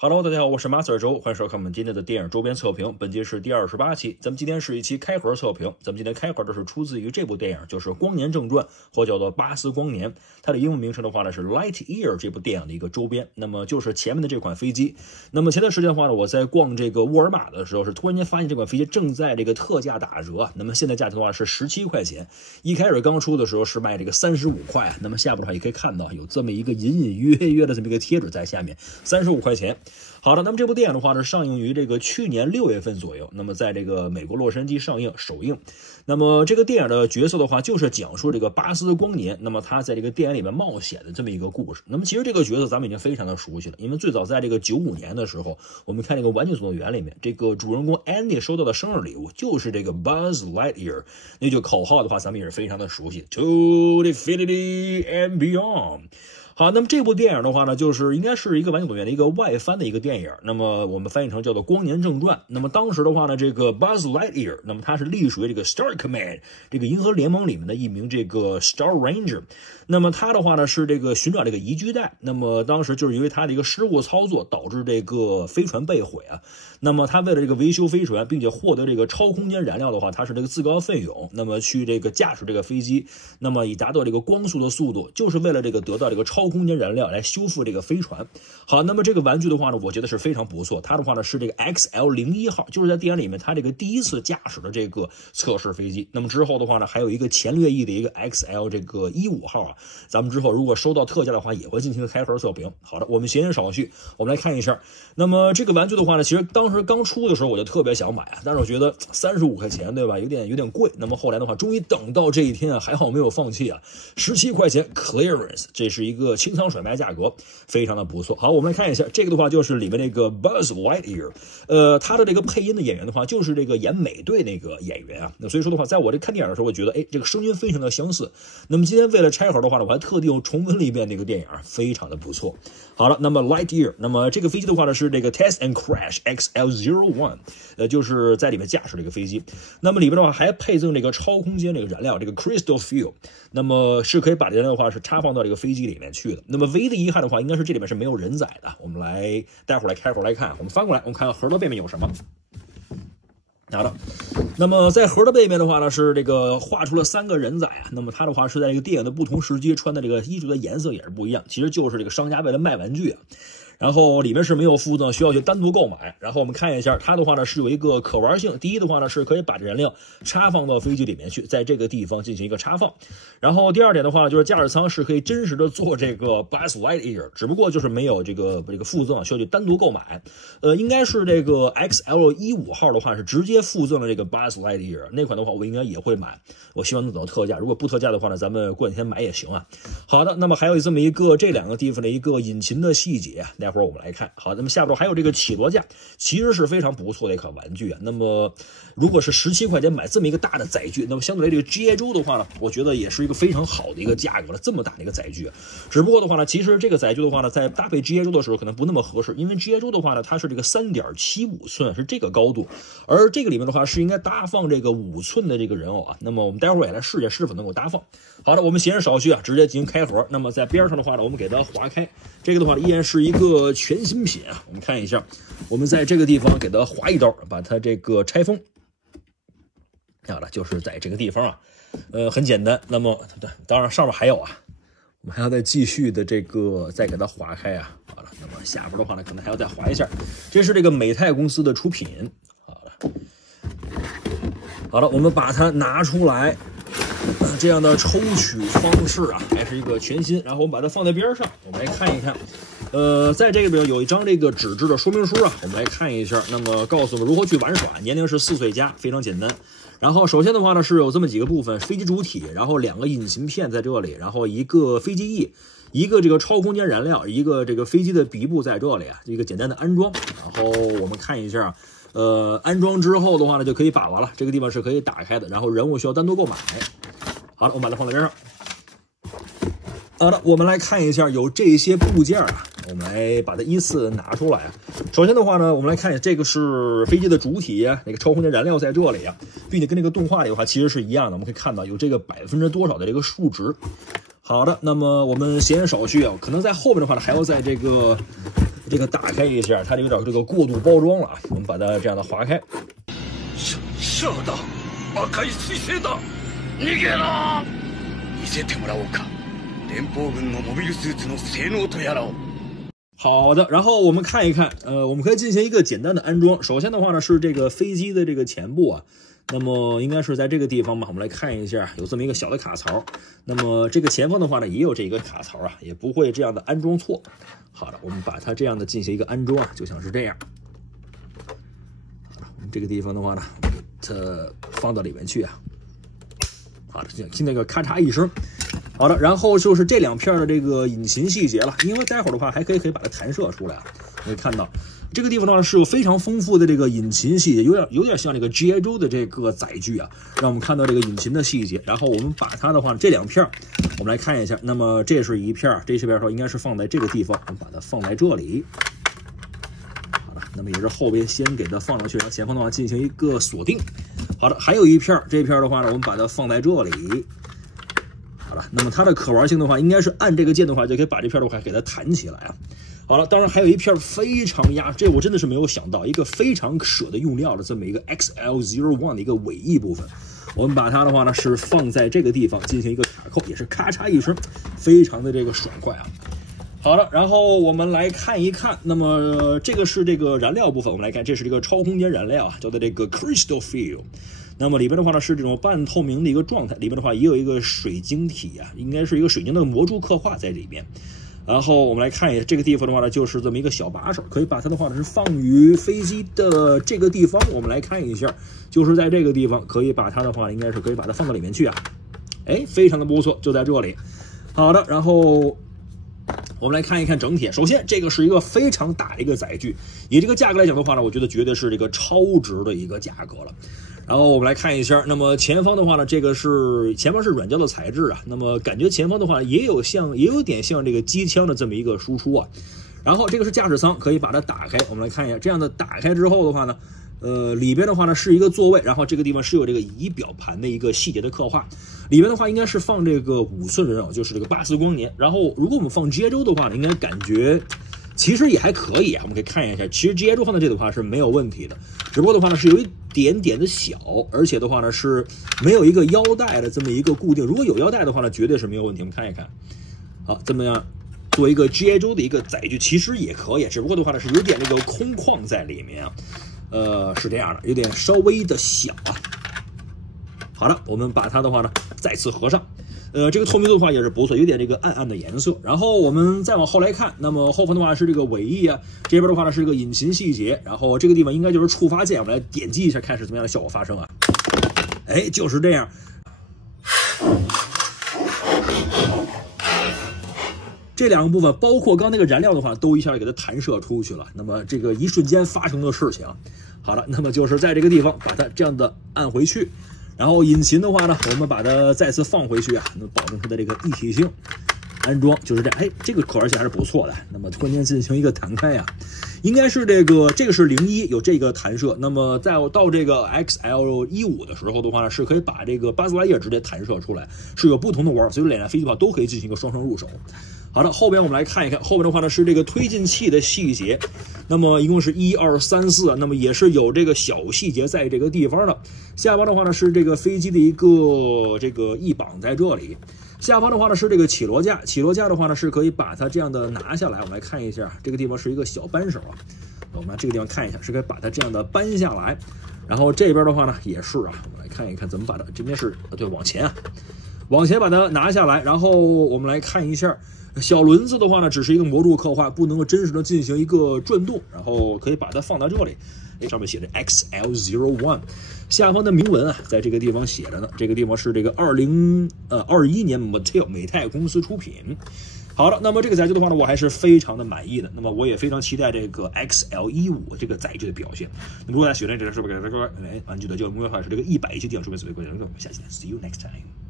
Hello， 大家好，我是马 Sir 周，欢迎收看我们今天的电影周边测评。本期是第28期，咱们今天是一期开盒测评。咱们今天开盒的是出自于这部电影，就是《光年正传》或叫做《巴斯光年》，它的英文名称的话呢是 Lightyear 这部电影的一个周边。那么就是前面的这款飞机。那么前段时间的话呢，我在逛这个沃尔玛的时候，是突然间发现这款飞机正在这个特价打折。那么现在价钱的话是17块钱，一开始刚出的时候是卖这个35块。那么下部的话也可以看到有这么一个隐隐约约的这么一个贴纸在下面，35块钱。好的，那么这部电影的话呢，上映于这个去年6月份左右，那么在这个美国洛杉矶上映首映。那么这个电影的角色的话，就是讲述这个巴斯光年，那么他在这个电影里面冒险的这么一个故事。那么其实这个角色咱们已经非常的熟悉了，因为最早在这个95年的时候，我们看这个《玩具总动员》里面，这个主人公 Andy 收到的生日礼物就是这个 Buzz Lightyear， 那句口号的话，咱们也是非常的熟悉 ，To Infinity and Beyond。好，那么这部电影的话呢，就是应该是一个《玩具总动员》的一个外翻的一个电影，那么我们翻译成叫做《光年正传》。那么当时的话呢，这个 Buzz Lightyear， 那么他是隶属于这个 Star Command 这个银河联盟里面的一名这个 Star Ranger。那么他的话呢是这个寻找这个宜居带，那么当时就是因为他的一个失误操作导致这个飞船被毁啊。那么他为了这个维修飞船，并且获得这个超空间燃料的话，他是这个自告奋勇，那么去这个驾驶这个飞机，那么以达到这个光速的速度，就是为了这个得到这个超空间燃料来修复这个飞船。好，那么这个玩具的话呢，我觉得是非常不错。它的话呢是这个 XL01号，就是在电影里面他这个第一次驾驶的这个测试飞机。那么之后的话呢，还有一个前略翼的一个 XL 这个15号啊，咱们之后如果收到特价的话，也会进行开盒测评。好的，我们闲言少叙，我们来看一下。那么这个玩具的话呢，其实当时刚出的时候我就特别想买啊，但是我觉得35块钱对吧，有点贵。那么后来的话，终于等到这一天啊，还好没有放弃啊，17块钱 clearance， 这是一个清仓甩卖价格，非常的不错。好，我们来看一下这个的话，就是里面那个 Buzz Lightyear， 他的这个配音的演员的话，就是这个演美队那个演员啊。那所以说的话，在我这看电影的时候，我觉得这个声音非常的相似。那么今天为了拆盒的话呢，我还特地又重温了一遍这个电影，非常的不错。好了，那么 Lightyear， 那么这个飞机的话呢是这个 Test and Crash XL01， 就是在里面驾驶这个飞机。那么里面的话还配赠这个超空间这个燃料，这个 Crystal Fuel， 那么是可以把这燃料的话是插放到这个飞机里面去的。那么唯一的遗憾的话，应该是这里面是没有人载的。我们来待会儿来开盒来看，我们翻过来，我们看看盒的背面有什么。好的，那么在盒的背面的话呢，是这个画出了3个人仔啊。那么它的话是在这个电影的不同时期穿的这个衣服的颜色也是不一样，其实就是这个商家为了卖玩具啊。然后里面是没有附赠，需要去单独购买。然后我们看一下它的话呢是有一个可玩性，第一的话呢是可以把这燃料插放到飞机里面去，在这个地方进行一个插放。然后第二点的话就是驾驶舱是可以真实的做这个 Buzz Lightyear， 只不过就是没有这个附赠，需要去单独购买。应该是这个 XL15号的话是直接附赠了这个 Buzz Lightyear， 那款的话我应该也会买，我希望能等到特价，如果不特价的话呢，咱们过几天买也行啊。好的，那么还有这么一个这2个地方的一个引擎的细节，待会儿我们来看。好，那么下边还有这个起落架，其实是非常不错的一款玩具啊。那么如果是17块钱买这么一个大的载具，那么相对来这个 G.I. Joe 的话呢，我觉得也是一个非常好的一个价格了，这么大的一个载具。只不过的话呢，其实这个载具的话呢，在搭配 G.I. Joe 的时候可能不那么合适，因为 G.I. Joe 的话呢，它是这个 3.75 寸是这个高度，而这个里面的话是应该搭放这个5寸的这个人偶啊。那么我们待会儿也来试一下是否能够搭放。好的，我们闲言少叙啊，直接进行开盒。那么在边上的话呢，我们给它划开，这个的话依然是一个全新品啊。我们看一下，我们在这个地方给它划一刀，把它这个拆封。好了，就是在这个地方啊，很简单。那么当然上面还有啊，我们还要再继续的这个再给它划开啊。好了，那么下边的话呢，可能还要再划一下。这是这个美泰公司的出品。好了，我们把它拿出来。这样的抽取方式啊，还是一个全新。然后我们把它放在边上，我们来看一看。在这个边有一张这个纸质的说明书啊，我们来看一下。那么告诉我们如何去玩耍，年龄是4岁加，非常简单。然后首先的话呢是有这么几个部分：飞机主体，然后2个引擎片在这里，然后一个飞机翼，一个这个超空间燃料，一个这个飞机的鼻部在这里啊，一个简单的安装。然后我们看一下。安装之后的话呢，就可以把玩了。这个地方是可以打开的，然后人物需要单独购买。好了，我们把它放在边上。好的，我们来看一下有这些部件啊，我们来把它依次拿出来啊。首先的话呢，我们来看一下这个是飞机的主体啊，那个超空间燃料在这里啊，并且跟这个动画里的话其实是一样的，我们可以看到有这个%多少的这个数值。好的，那么我们闲言少叙啊，可能在后面的话呢，还要在这个这个打开一下，它有点这个过度包装了啊，我们把它这样的划开。シャアだ、赤い彗星だ、逃げろ！見せてもらおうか、連邦軍のモビルスーツの性能とやらを。好的，然后我们看一看，我们可以进行一个简单的安装。首先的话呢，是这个飞机的这个前部啊，那么应该是在这个地方吧，我们来看一下，有这么一个小的卡槽。那么这个前方的话呢，也有这个卡槽啊，也不会这样的安装错。好的，我们把它这样的进行一个安装啊，就像是这样。好了，我们这个地方的话呢，它放到里面去啊。好的，听那个咔嚓一声。好的，然后就是这两片的这个引擎细节了，因为待会儿的话还可以把它弹射出来啊。可以看到这个地方的话是有非常丰富的这个引擎细节，有点像这个 G.I. Joe 的这个载具啊，让我们看到这个引擎的细节。然后我们把它的话这两片，我们来看一下。那么这是一片，这边的话应该是放在这个地方，我们把它放在这里。好了，那么也是后边先给它放上去，然后前方的话进行一个锁定。好的，还有一片，这片的话呢，我们把它放在这里。好了，那么它的可玩性的话，应该是按这个键的话，就可以把这片的话给它弹起来啊。好了，当然还有一片非常这我真的是没有想到，一个非常舍得用料的这么一个 XL01 的一个尾翼部分，我们把它的话呢是放在这个地方进行一个卡扣，也是咔嚓一声，非常的这个爽快啊。好了，然后我们来看一看，那么这个是这个燃料部分，我们来看，这是这个超空间燃料啊，叫做这个 Crystal Fuel。那么里边的话呢是这种半透明的一个状态，里边的话也有一个水晶体啊，应该是一个水晶的模铸刻画在里面。然后我们来看一下这个地方的话呢，就是这么一个小把手，可以把它的话呢是放于飞机的这个地方。我们来看一下，就是在这个地方可以把它的话，应该是可以把它放到里面去啊。哎，非常的不错，就在这里。好的，然后我们来看一看整体。首先，这个是一个非常大的一个载具，以这个价格来讲的话呢，我觉得绝对是这个超值的一个价格了。然后我们来看一下，那么前方的话呢，这个是前方是软胶的材质啊，那么感觉前方的话也有点像这个机枪的这么一个输出啊。然后这个是驾驶舱，可以把它打开，我们来看一下，这样的打开之后的话呢，里边的话呢是一个座位，然后这个地方是有这个仪表盘的一个细节的刻画，里边的话应该是放这个5寸人偶，就是这个巴斯光年。然后如果我们放 G.I. Joe 的话呢，应该感觉其实也还可以啊，我们可以看一下，其实 G.I. Joe 放在这的话是没有问题的，只不过的话呢是有一点点的小，而且的话呢是没有一个腰带的这么一个固定，如果有腰带的话呢绝对是没有问题。我们看一看，好，这么样作为一个 G.I. Joe 的一个载具其实也可以，只不过的话呢是有点这个空旷在里面啊，是这样的，有点稍微的小啊。好了，我们把它的话呢再次合上。这个透明度的话也是不错，有点这个暗暗的颜色。然后我们再往后来看，那么后方的话是这个尾翼啊，这边的话呢是这个引擎细节，然后这个地方应该就是触发键，我们来点击一下，看是怎么样的效果发生啊。哎，就是这样。这两个部分，包括刚那个燃料的话，都一下给它弹射出去了。那么这个一瞬间发生的事情，好了，那么就是在这个地方把它这样的按回去。然后引擎的话呢，我们把它再次放回去啊，能保证它的这个一体性。安装就是这样，哎，这个可玩性还是不错的。那么关键进行一个弹开啊，应该是这个是01有这个弹射。那么再到这个 XL15的时候的话呢，是可以把这个巴斯拉叶直接弹射出来，是有不同的玩法，所以两架飞机的话都可以进行一个双双入手。好的，后边我们来看一看，后边的话呢是这个翼推进器的细节，那么一共是1、2、3、4，那么也是有这个小细节在这个地方的。下方的话呢是这个飞机的一个这个翼膀在这里，下方的话呢是这个起落架，起落架的话呢是可以把它这样的拿下来。我们来看一下，这个地方是一个小扳手啊，我们拿这个地方看一下，是可以把它这样的扳下来。然后这边的话呢也是啊，我们来看一看怎么把它，这边是对往前啊，往前把它拿下来。然后我们来看一下。小轮子的话呢，只是一个模铸刻画，不能够真实的进行一个转动，然后可以把它放到这里，上面写着 XL01， 下方的铭文啊，在这个地方写着呢，这个地方是这个2021年 Mattel 美泰公司出品。好了，那么这个载具的话呢，我还是非常的满意的，那么我也非常期待这个 XL15这个载具的表现。那么如果大家喜欢这个视频，给大家关注，完记得就目标话是这个100期电影视频，所以关注我们下期见 ，See you next time。